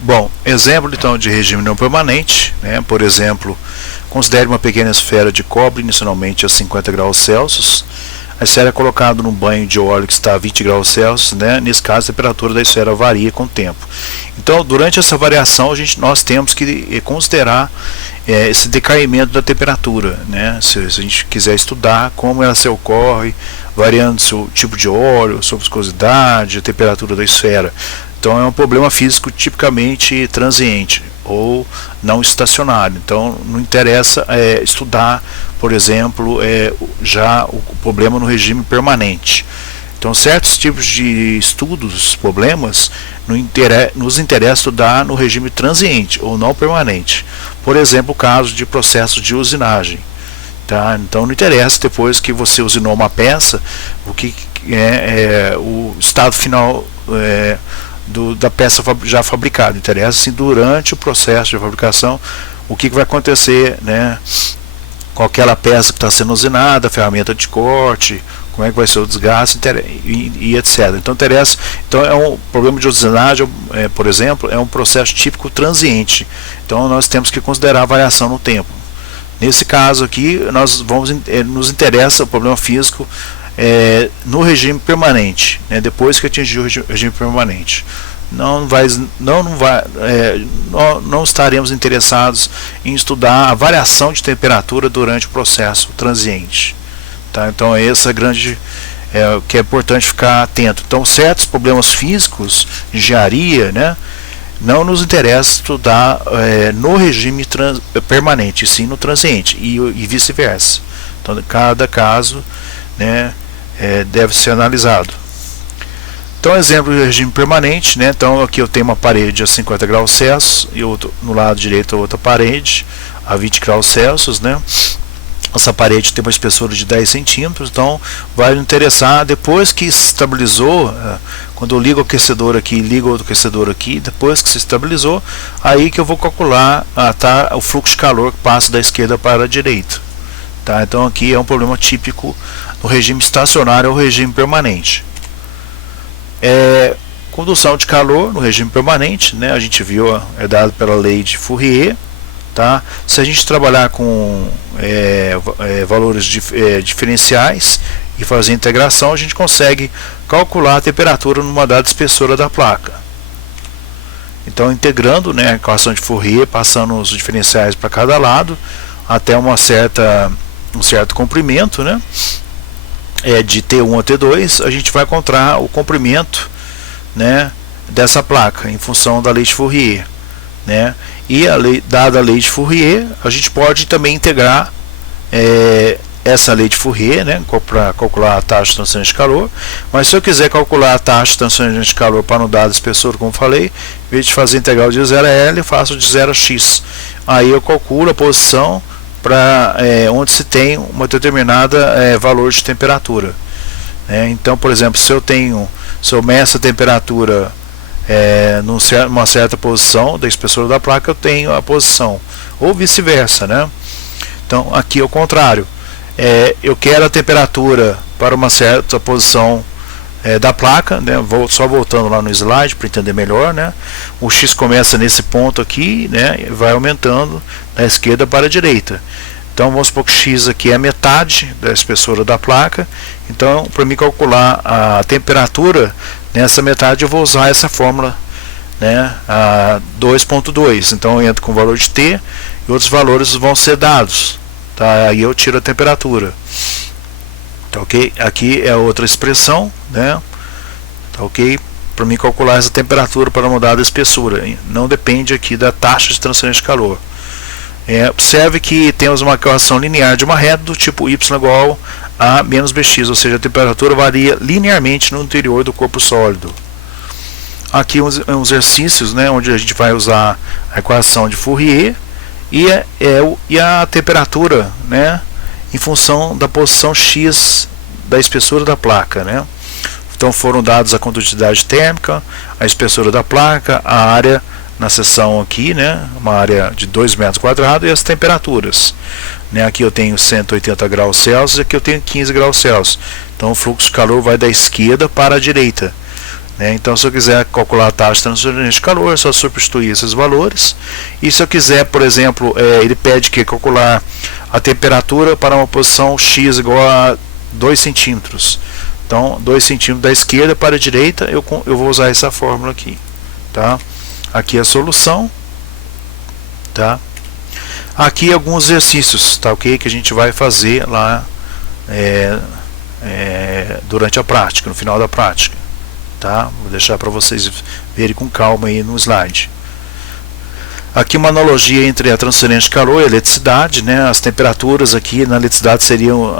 Bom, exemplo então de regime não permanente, né? Por exemplo, considere uma pequena esfera de cobre inicialmente a 50 graus Celsius. A esfera é colocada num banho de óleo que está a 20 graus Celsius, né? Nesse caso a temperatura da esfera varia com o tempo. Então, durante essa variação, nós temos que considerar esse decaimento da temperatura, né? Se a gente quiser estudar como ela se ocorre, variando seu tipo de óleo, sua viscosidade, a temperatura da esfera. Então é um problema físico tipicamente transiente ou não estacionário. Então não interessa estudar, por exemplo, já o problema no regime permanente. Então certos tipos de estudos, problemas, nos interessa estudar no regime transiente ou não permanente. Por exemplo, o caso de processo de usinagem. Tá? Então não interessa depois que você usinou uma peça, o que é o estado final da peça já fabricada. Interessa sim durante o processo de fabricação o que vai acontecer, né, com aquela peça que está sendo usinada, a ferramenta de corte, como é que vai ser o desgaste e etc. Então interessa. Então é um problema de usinagem, por exemplo, é um processo típico transiente. Então nós temos que considerar a variação no tempo. Nesse caso aqui nos interessa o problema físico no regime permanente, né, depois que atingir o regime permanente. Não estaremos interessados em estudar a variação de temperatura durante o processo transiente. Tá? Então essa grande o que é importante ficar atento. Então certos problemas físicos, engenharia, né, não nos interessa estudar no regime permanente, sim no transiente e vice-versa. Então cada caso, né, deve ser analisado. Então exemplo de regime permanente, né? Então aqui eu tenho uma parede a 50 graus Celsius e no lado direito outra parede a 20 graus Celsius, né? Essa parede tem uma espessura de 10 centímetros, então vai me interessar depois que se estabilizou, quando eu ligo o aquecedor aqui e ligo outro aquecedor aqui, depois que se estabilizou, aí que eu vou calcular o fluxo de calor que passa da esquerda para a direita. Tá? Então aqui é um problema típico no regime estacionário ou regime permanente. Condução de calor no regime permanente, né? A gente viu, é dado pela lei de Fourier. Tá? Se a gente trabalhar com valores diferenciais e fazer integração, a gente consegue calcular a temperatura numa dada espessura da placa. Então integrando, né, a equação de Fourier, passando os diferenciais para cada lado até um certo comprimento, né, de T1 a T2, a gente vai encontrar o comprimento, né, dessa placa em função da lei de Fourier, né? E dada a lei de Fourier, a gente pode também integrar essa lei de Fourier, né, para calcular a taxa de transferência de calor. Mas se eu quiser calcular a taxa de transferência de calor para um dado espessor, como falei, em vez de fazer integral de 0 a L, eu faço de 0 a X. Aí eu calculo a posição para onde se tem uma determinada valor de temperatura. Então, por exemplo, se eu meço a temperatura numa certa posição da espessura da placa, eu tenho a posição, ou vice-versa, né? Então aqui é o contrário, eu quero a temperatura para uma certa posição da placa, né? Só voltando lá no slide para entender melhor, né? O X começa nesse ponto aqui, né, e vai aumentando da esquerda para a direita. Então vamos supor que X aqui é a metade da espessura da placa. Então para mim calcular a temperatura nessa metade eu vou usar essa fórmula, né, a 2.2. Então eu entro com o valor de T e outros valores vão ser dados, tá? Aí eu tiro a temperatura, tá, ok? Aqui é outra expressão, né, tá, ok? Para mim calcular essa temperatura para uma dada espessura, não depende aqui da taxa de transferência de calor. Observe que temos uma equação linear de uma reta do tipo y igual a menos bx, ou seja, a temperatura varia linearmente no interior do corpo sólido. Aqui uns exercícios, né, onde a gente vai usar a equação de Fourier e a temperatura, né, em função da posição x da espessura da placa, né. Então foram dados a condutividade térmica, a espessura da placa, a área na seção aqui, né, uma área de 2 metros quadrados, e as temperaturas, né. Aqui eu tenho 180 graus Celsius, aqui eu tenho 15 graus Celsius. Então o fluxo de calor vai da esquerda para a direita, né? Então, se eu quiser calcular a taxa de transferência de calor, é só substituir esses valores. E se eu quiser, por exemplo, ele pede que calcular a temperatura para uma posição x igual a 2 centímetros. Então, 2 centímetros da esquerda para a direita, eu vou usar essa fórmula aqui, tá? Aqui a solução, tá? Aqui alguns exercícios, tá ok? Que a gente vai fazer lá durante a prática, no final da prática, tá? Vou deixar para vocês verem com calma aí no slide. Aqui uma analogia entre a transferência de calor e a eletricidade, né? As temperaturas aqui na eletricidade seriam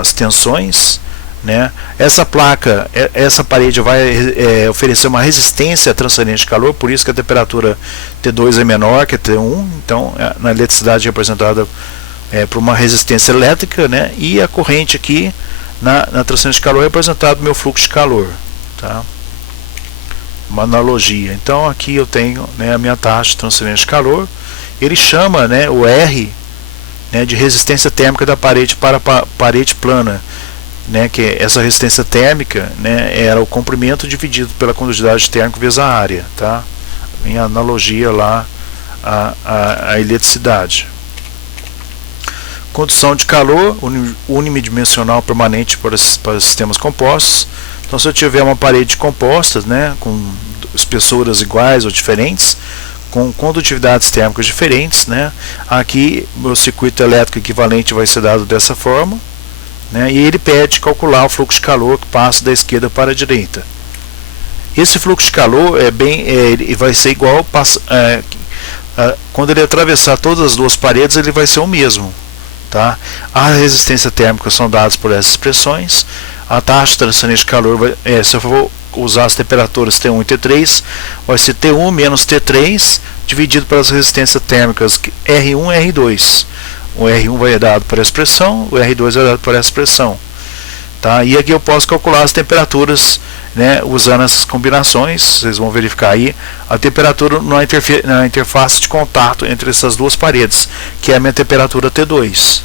as tensões, né? Essa placa, essa parede vai oferecer uma resistência à transferência de calor, por isso que a temperatura T2 é menor que a T1. Então, na eletricidade é representada por uma resistência elétrica, né? E a corrente aqui na transferência de calor é representada no meu fluxo de calor, tá? Uma analogia. Então aqui eu tenho, né, a minha taxa de transferência de calor. Ele chama, né, o R, né, de resistência térmica da parede para a parede plana, né, que essa resistência térmica, né, era o comprimento dividido pela condutividade térmica vezes a área, tá? Em analogia lá à eletricidade. Condução de calor unidimensional permanente para sistemas compostos. Então, se eu tiver uma parede composta, né, com espessuras iguais ou diferentes, com condutividades térmicas diferentes, né, aqui meu circuito elétrico equivalente vai ser dado dessa forma, né, e ele pede calcular o fluxo de calor que passa da esquerda para a direita. Esse fluxo de calor ele vai ser igual, quando ele atravessar todas as duas paredes, ele vai ser o mesmo, tá? A resistência térmica são dadas por essas expressões. A taxa de transferência de calor, se eu for usar as temperaturas T1 e T3, vai ser T1 menos T3 dividido pelas resistências térmicas R1 e R2. O R1 vai ser dado por essa expressão, o R2 é dado por essa expressão, tá? E aqui eu posso calcular as temperaturas, né, usando essas combinações. Vocês vão verificar aí a temperatura na interface de contato entre essas duas paredes, que é a minha temperatura T2.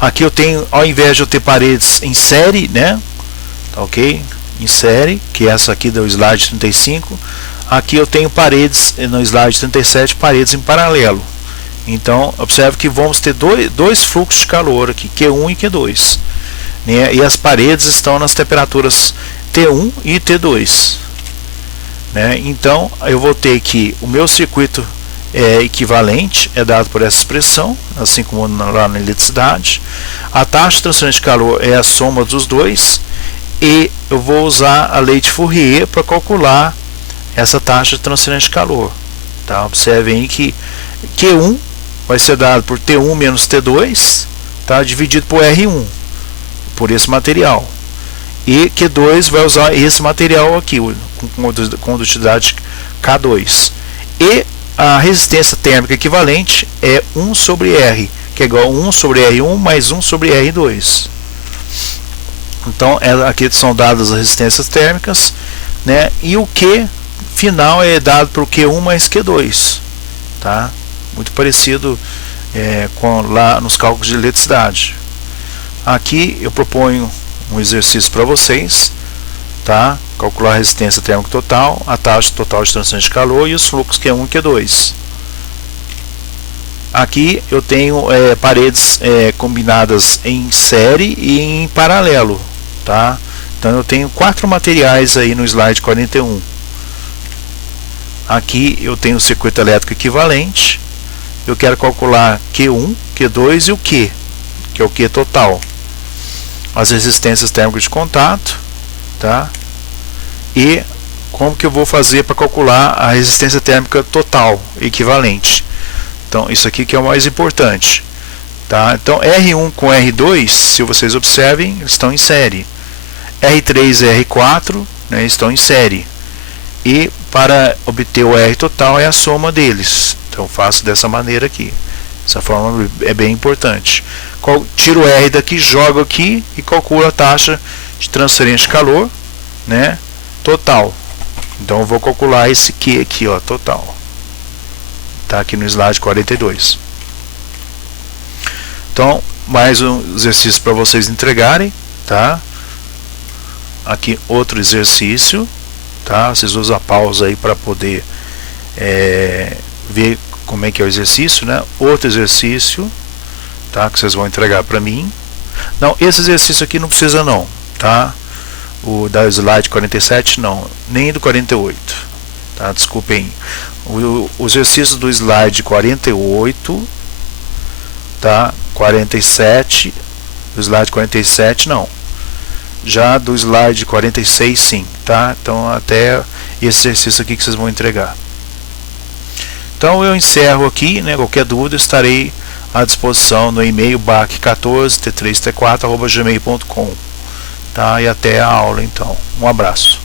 Aqui eu tenho, ao invés de eu ter paredes em série, né, tá ok? Em série, que é essa aqui do slide 35. Aqui eu tenho paredes, no slide 37, paredes em paralelo. Então, observe que vamos ter dois fluxos de calor aqui, Q1 e Q2. Né, e as paredes estão nas temperaturas T1 e T2. Né, então, eu vou ter que o meu circuito equivalente é dado por essa expressão, assim como lá na eletricidade. A taxa de transferência de calor é a soma dos dois, e eu vou usar a lei de Fourier para calcular essa taxa de transferência de calor, tá? Observem aí que Q1 vai ser dado por T1 menos T2, tá? Dividido por R1, por esse material, e Q2 vai usar esse material aqui, com condutividade K2, e a resistência térmica equivalente é 1 sobre R, que é igual a 1 sobre R1 mais 1 sobre R2. Então, aqui são dadas as resistências térmicas, né? E o Q final é dado por Q1 mais Q2. Tá? Muito parecido com lá nos cálculos de eletricidade. Aqui eu proponho um exercício para vocês. Tá? Calcular a resistência térmica total, a taxa total de transferência de calor e os fluxos Q1 e Q2. Aqui eu tenho paredes combinadas em série e em paralelo, tá? Então eu tenho 4 materiais aí no slide 41. Aqui eu tenho o circuito elétrico equivalente. Eu quero calcular Q1, Q2 e o Q, que é o Q total. As resistências térmicas de contato. Tá? E como que eu vou fazer para calcular a resistência térmica total equivalente? Então isso aqui que é o mais importante, tá? Então R1 com R2, se vocês observem, eles estão em série. R3 e R4, né, estão em série. E para obter o R total é a soma deles. Então eu faço dessa maneira aqui. Essa forma é bem importante. Tiro o R daqui, jogo aqui e calculo a taxa de transferência de calor, né, total. Então eu vou calcular esse Q aqui, ó, total. Tá aqui no slide 42. Então, mais um exercício para vocês entregarem, tá? aqui outro exercício, tá? Vocês usam a pausa aí para poder ver como é que é o exercício, né? Outro exercício, tá? Que vocês vão entregar para mim. Não, esse exercício aqui não precisa não, tá? O da slide 47 não, nem do 48, tá? Desculpem. O exercício do slide 48, tá? 47, do slide 47 não. Já do slide 46 sim, tá? Então até esse exercício aqui que vocês vão entregar. Então eu encerro aqui, né? Qualquer dúvida estarei à disposição no e-mail bac14t3t4@gmail.com, tá? E até a aula então. Um abraço.